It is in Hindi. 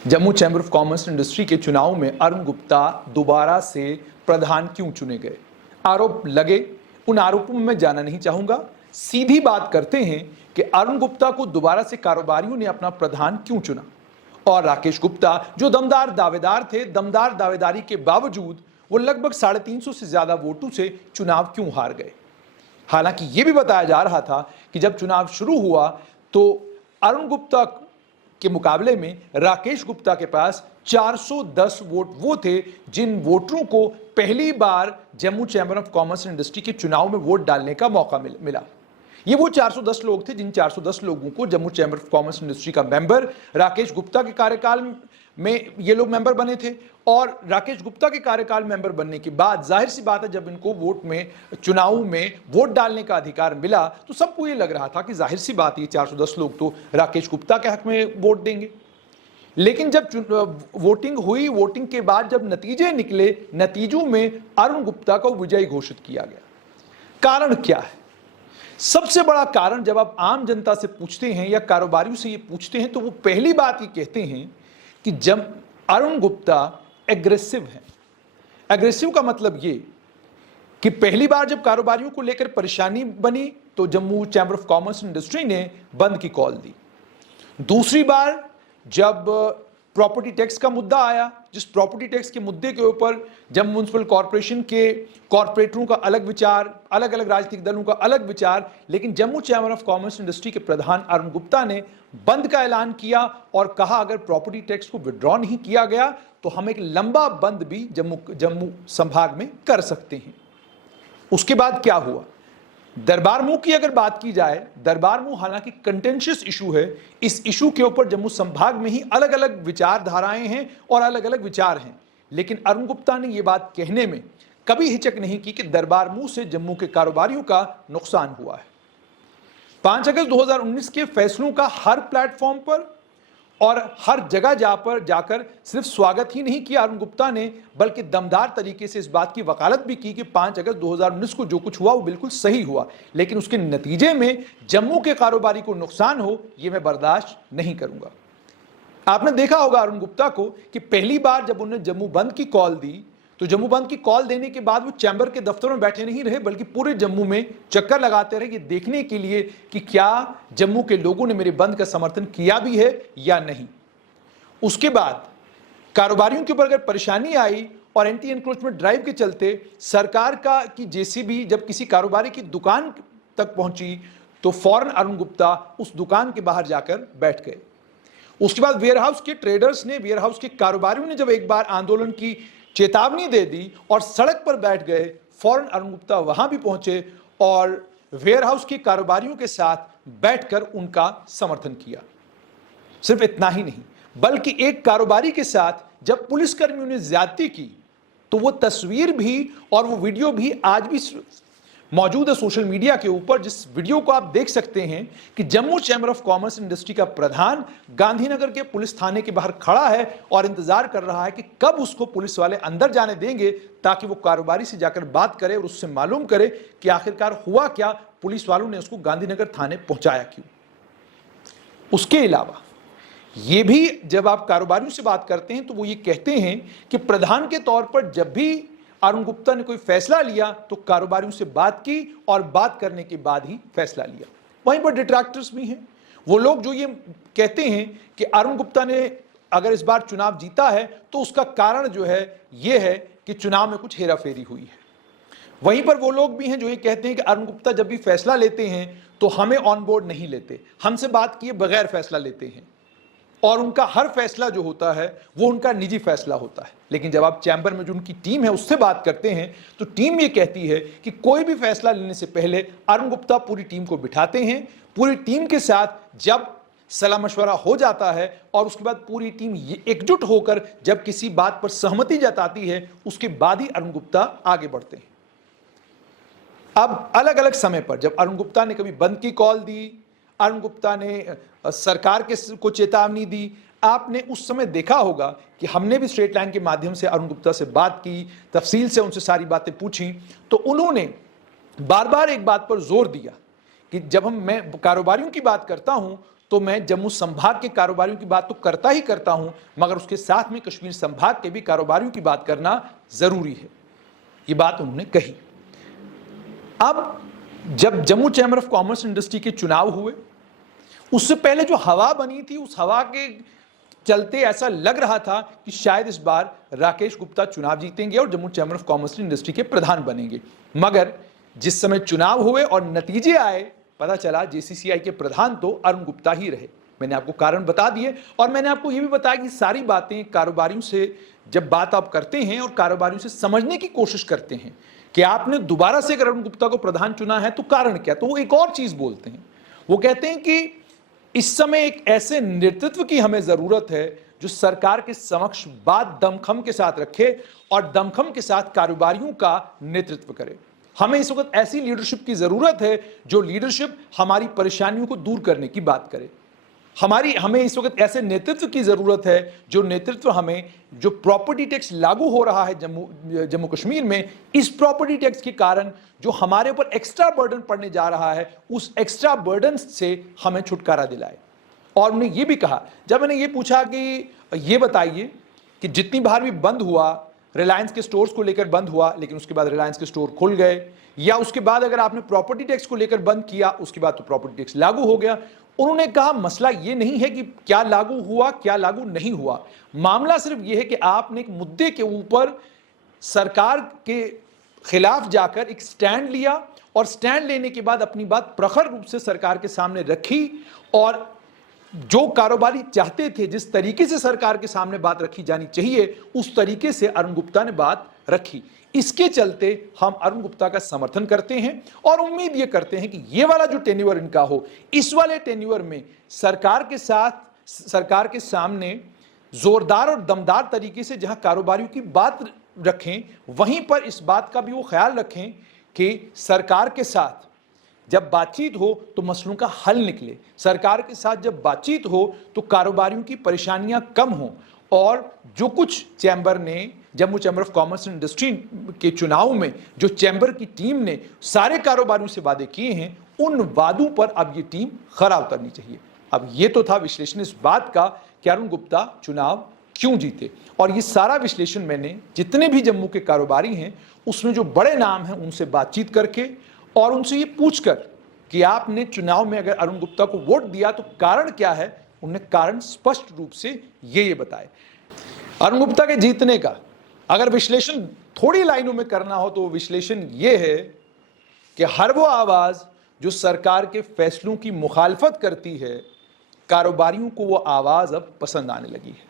Jammu chamber of commerce and industry के चुनाव में अरुण गुप्ता दोबारा से प्रधान क्यों चुने गए? आरोप लगे, उन आरोपों में मैं जाना नहीं चाहूंगा। सीधी बात करते हैं कि अरुण गुप्ता को दोबारा से कारोबारियों ने अपना प्रधान क्यों चुना, और राकेश गुप्ता जो दमदार दावेदार थे, दमदार दावेदारी के बावजूद वो लगभग 350 से ज्यादा वोटों से चुनाव क्यों हार गए। हालांकि यह भी बताया जा रहा था कि जब चुनाव शुरू हुआ तो अरुण गुप्ता के मुकाबले में राकेश गुप्ता के पास 410 वोट वो थे जिन वोटरों को पहली बार Jammu chamber of commerce and industry के चुनाव में वोट डालने का मौका मिला। ये वो 410 लोग थे जिन 410 लोगों को Jammu chamber of commerce industry का मेंबर राकेश गुप्ता के कार्यकाल में ये लोग मेंबर बने थे। और राकेश गुप्ता के कार्यकाल मेंबर बनने के बाद जाहिर सी बात है, जब इनको वोट में चुनाव में वोट डालने का अधिकार मिला तो सबको ये लग रहा था कि जाहिर सी बात, ये 410 लोग तो राकेश गुप्ता के हक में वोट देंगे। लेकिन जब वोटिंग हुई, वोटिंग के बाद जब नतीजे निकले, नतीजों में अरुण गुप्ता को विजयी घोषित किया गया। कारण क्या है? सबसे बड़ा कारण जब आप आम जनता से पूछते हैं या कारोबारियों से ये पूछते हैं तो वो पहली बात ये कहते हैं कि जब अरुण गुप्ता एग्रेसिव है। एग्रेसिव का मतलब ये कि पहली बार जब कारोबारियों को लेकर परेशानी बनी तो Jammu chamber of commerce industry ने बंद की कॉल दी। दूसरी बार जब प्रॉपर्टी टैक्स का मुद्दा आया, जिस प्रॉपर्टी टैक्स के मुद्दे के ऊपर जम्मू म्युनिसिपल कॉरपोरेशन के कॉरपोरेटरों का अलग विचार, अलग अलग राजनीतिक दलों का अलग विचार, लेकिन Jammu chamber of commerce industry के प्रधान अरुण गुप्ता ने बंद का ऐलान किया और कहा अगर प्रॉपर्टी टैक्स को विड्रॉ नहीं किया गया तो हम एक लंबा बंद भी जम्मू संभाग में कर सकते हैं। उसके बाद क्या हुआ? दरबार मूव की अगर बात की जाए, दरबार मूव हालांकि कंटेंशियस इशू है, इस इशू के ऊपर जम्मू संभाग में ही अलग अलग विचारधाराएं हैं और अलग अलग विचार हैं, लेकिन अरुण गुप्ता ने यह बात कहने में कभी हिचक नहीं की कि दरबार मूव से जम्मू के कारोबारियों का नुकसान हुआ है। 5 अगस्त 2019 के फैसलों का हर प्लेटफॉर्म पर और हर जगह जाकर सिर्फ स्वागत ही नहीं किया अरुण गुप्ता ने, बल्कि दमदार तरीके से इस बात की वकालत भी की कि 5 अगस्त 2019 को जो कुछ हुआ वो बिल्कुल सही हुआ, लेकिन उसके नतीजे में जम्मू के कारोबारी को नुकसान हो ये मैं बर्दाश्त नहीं करूंगा। आपने देखा होगा अरुण गुप्ता को कि पहली बार जब उन्होंने जम्मू बंद की कॉल दी तो जम्मू बंद की कॉल देने के बाद वो चैंबर के दफ्तर में बैठे नहीं रहे, बल्कि पूरे जम्मू में चक्कर लगाते रहे ये देखने के लिए कि क्या जम्मू के लोगों ने मेरे बंद का समर्थन किया भी है या नहीं। उसके बाद कारोबारियों के ऊपर अगर परेशानी आई और एंटी एनक्रोचमेंट ड्राइव के चलते सरकार की जेसीबी जब किसी कारोबारी की दुकान तक पहुंची तो फौरन अरुण गुप्ता उस दुकान के बाहर जाकर बैठ गए। उसके बाद वेयरहाउस के ट्रेडर्स ने, वेयरहाउस के कारोबारियों ने जब एक बार आंदोलन की चेतावनी दे दी और सड़क पर बैठ गए, फौरन अरुण गुप्ता वहां भी पहुंचे और वेयरहाउस के कारोबारियों के साथ बैठकर उनका समर्थन किया। सिर्फ इतना ही नहीं, बल्कि एक कारोबारी के साथ जब पुलिसकर्मियों ने ज्यादती की तो वो तस्वीर भी और वो वीडियो भी आज भी मौजूद है सोशल मीडिया के ऊपर, जिस वीडियो को आप देख सकते हैं कि Jammu chamber of commerce industry का प्रधान गांधीनगर के पुलिस थाने के बाहर खड़ा है और इंतजार कर रहा है कि कब उसको पुलिस वाले अंदर जाने देंगे ताकि वो कारोबारी से जाकर बात करे और उससे मालूम करे कि आखिरकार हुआ क्या, पुलिस वालों ने उसको गांधीनगर थाने पहुंचाया क्यों। उसके अलावा ये भी जब आप कारोबारियों से बात करते हैं तो वो ये कहते हैं कि प्रधान के तौर पर जब भी अरुण गुप्ता ने कोई फैसला लिया तो कारोबारियों से बात की और बात करने के बाद ही फैसला लिया। वहीं पर डिट्रैक्टर्स भी हैं, वो लोग जो ये कहते हैं कि अरुण गुप्ता ने अगर इस बार चुनाव जीता है तो उसका कारण जो है ये है कि चुनाव में कुछ हेराफेरी हुई है। वहीं पर वो लोग भी हैं जो ये कहते हैं कि अरुण गुप्ता जब भी फैसला लेते हैं तो हमें ऑन बोर्ड नहीं लेते, हमसे बात किए बगैर फैसला लेते हैं और उनका हर फैसला जो होता है वो उनका निजी फैसला होता है। लेकिन जब आप चैंबर में जो उनकी टीम है उससे बात करते हैं तो टीम ये कहती है कि कोई भी फैसला लेने से पहले अरुण गुप्ता पूरी टीम को बिठाते हैं, पूरी टीम के साथ जब सलाह मशवरा हो जाता है और उसके बाद पूरी टीम एकजुट होकर जब किसी बात पर सहमति जताती है उसके बाद ही अरुण गुप्ता आगे बढ़ते हैं। अब अलग अलग समय पर जब अरुण गुप्ता ने कभी बंद की कॉल दी, अरुण गुप्ता ने सरकार को चेतावनी दी, आपने उस समय देखा होगा कि हमने भी स्ट्रेट लाइन के माध्यम से अरुण गुप्ता से बात की, तफसील से उनसे सारी बातें पूछी, तो उन्होंने बार बार एक बात पर जोर दिया कि जब मैं कारोबारियों की बात करता हूं तो मैं जम्मू संभाग के कारोबारियों की बात तो करता ही करता हूं, मगर उसके साथ में कश्मीर संभाग के भी कारोबारियों की बात करना जरूरी है। ये बात उन्होंने कही। अब जब Jammu chamber of commerce industry के चुनाव हुए, उससे पहले जो हवा बनी थी, उस हवा के चलते ऐसा लग रहा था कि शायद इस बार राकेश गुप्ता चुनाव जीतेंगे और Jammu chamber of commerce industry के प्रधान बनेंगे। मगर जिस समय चुनाव हुए और नतीजे आए, पता चला जेसीसीआई के प्रधान तो अरुण गुप्ता ही रहे। मैंने आपको कारण बता दिए और मैंने आपको यह भी बताया कि सारी बातें कारोबारियों से जब बात आप करते हैं और कारोबारियों से समझने की कोशिश करते हैं कि आपने दोबारा से अगर अरुण गुप्ता को प्रधान चुना है तो कारण क्या, तो वो एक और चीज बोलते हैं। वो कहते हैं कि इस समय एक ऐसे नेतृत्व की हमें जरूरत है जो सरकार के समक्ष बात दमखम के साथ रखे और दमखम के साथ कारोबारियों का नेतृत्व करे। हमें इस वक्त ऐसी लीडरशिप की जरूरत है जो लीडरशिप हमारी परेशानियों को दूर करने की बात करे। हमें इस वक्त ऐसे नेतृत्व की जरूरत है जो नेतृत्व हमें, जो प्रॉपर्टी टैक्स लागू हो रहा है जम्मू कश्मीर में, इस प्रॉपर्टी टैक्स के कारण जो हमारे ऊपर एक्स्ट्रा बर्डन पड़ने जा रहा है, उस एक्स्ट्रा बर्डन से हमें छुटकारा दिलाए। और उन्होंने ये भी कहा, जब मैंने ये पूछा कि ये बताइए कि जितनी बार भी बंद हुआ, रिलायंस के स्टोर्स को लेकर बंद हुआ लेकिन उसके बाद रिलायंस के स्टोर खुल गए, या उसके बाद अगर आपने प्रॉपर्टी टैक्स को लेकर बंद किया उसके बाद तो प्रॉपर्टी टैक्स लागू हो गया। उन्होंने कहा मसला यह नहीं है कि क्या लागू हुआ क्या लागू नहीं हुआ, मामला सिर्फ यह है कि आपने एक मुद्दे के ऊपर सरकार के खिलाफ जाकर एक स्टैंड लिया और स्टैंड लेने के बाद अपनी बात प्रखर रूप से सरकार के सामने रखी और जो कारोबारी चाहते थे, जिस तरीके से सरकार के सामने बात रखी जानी चाहिए, उस तरीके से अरुण गुप्ता ने बात रखी। इसके चलते हम अरुण गुप्ता का समर्थन करते हैं और उम्मीद ये करते हैं कि ये वाला जो टेन्योर इनका हो, इस वाले टेन्योर में सरकार के साथ, सरकार के सामने जोरदार और दमदार तरीके से जहां कारोबारियों की बात रखें, वहीं पर इस बात का भी वो ख्याल रखें कि सरकार के साथ जब बातचीत हो तो मसलों का हल निकले, सरकार के साथ जब बातचीत हो तो कारोबारियों की परेशानियां कम हो। और जो कुछ चैम्बर ने, Jammu chamber of commerce and industry के चुनाव में जो चैम्बर की टीम ने सारे कारोबारियों से वादे किए हैं, उन वादों पर अब ये टीम खरा उतरनी चाहिए। अब ये तो था विश्लेषण इस बात का कि अरुण गुप्ता चुनाव क्यों जीते, और ये सारा विश्लेषण मैंने जितने भी जम्मू के कारोबारी हैं उसमें जो बड़े नाम हैं उनसे बातचीत करके और उनसे ये पूछकर कि आपने चुनाव में अगर अरुण गुप्ता को वोट दिया तो कारण क्या है, उन्हें कारण स्पष्ट रूप से ये बताए। अरुण गुप्ता के जीतने का अगर विश्लेषण थोड़ी लाइनों में करना हो तो विश्लेषण ये है कि हर वो आवाज जो सरकार के फैसलों की मुखालफत करती है, कारोबारियों को वो आवाज अब पसंद आने लगी है।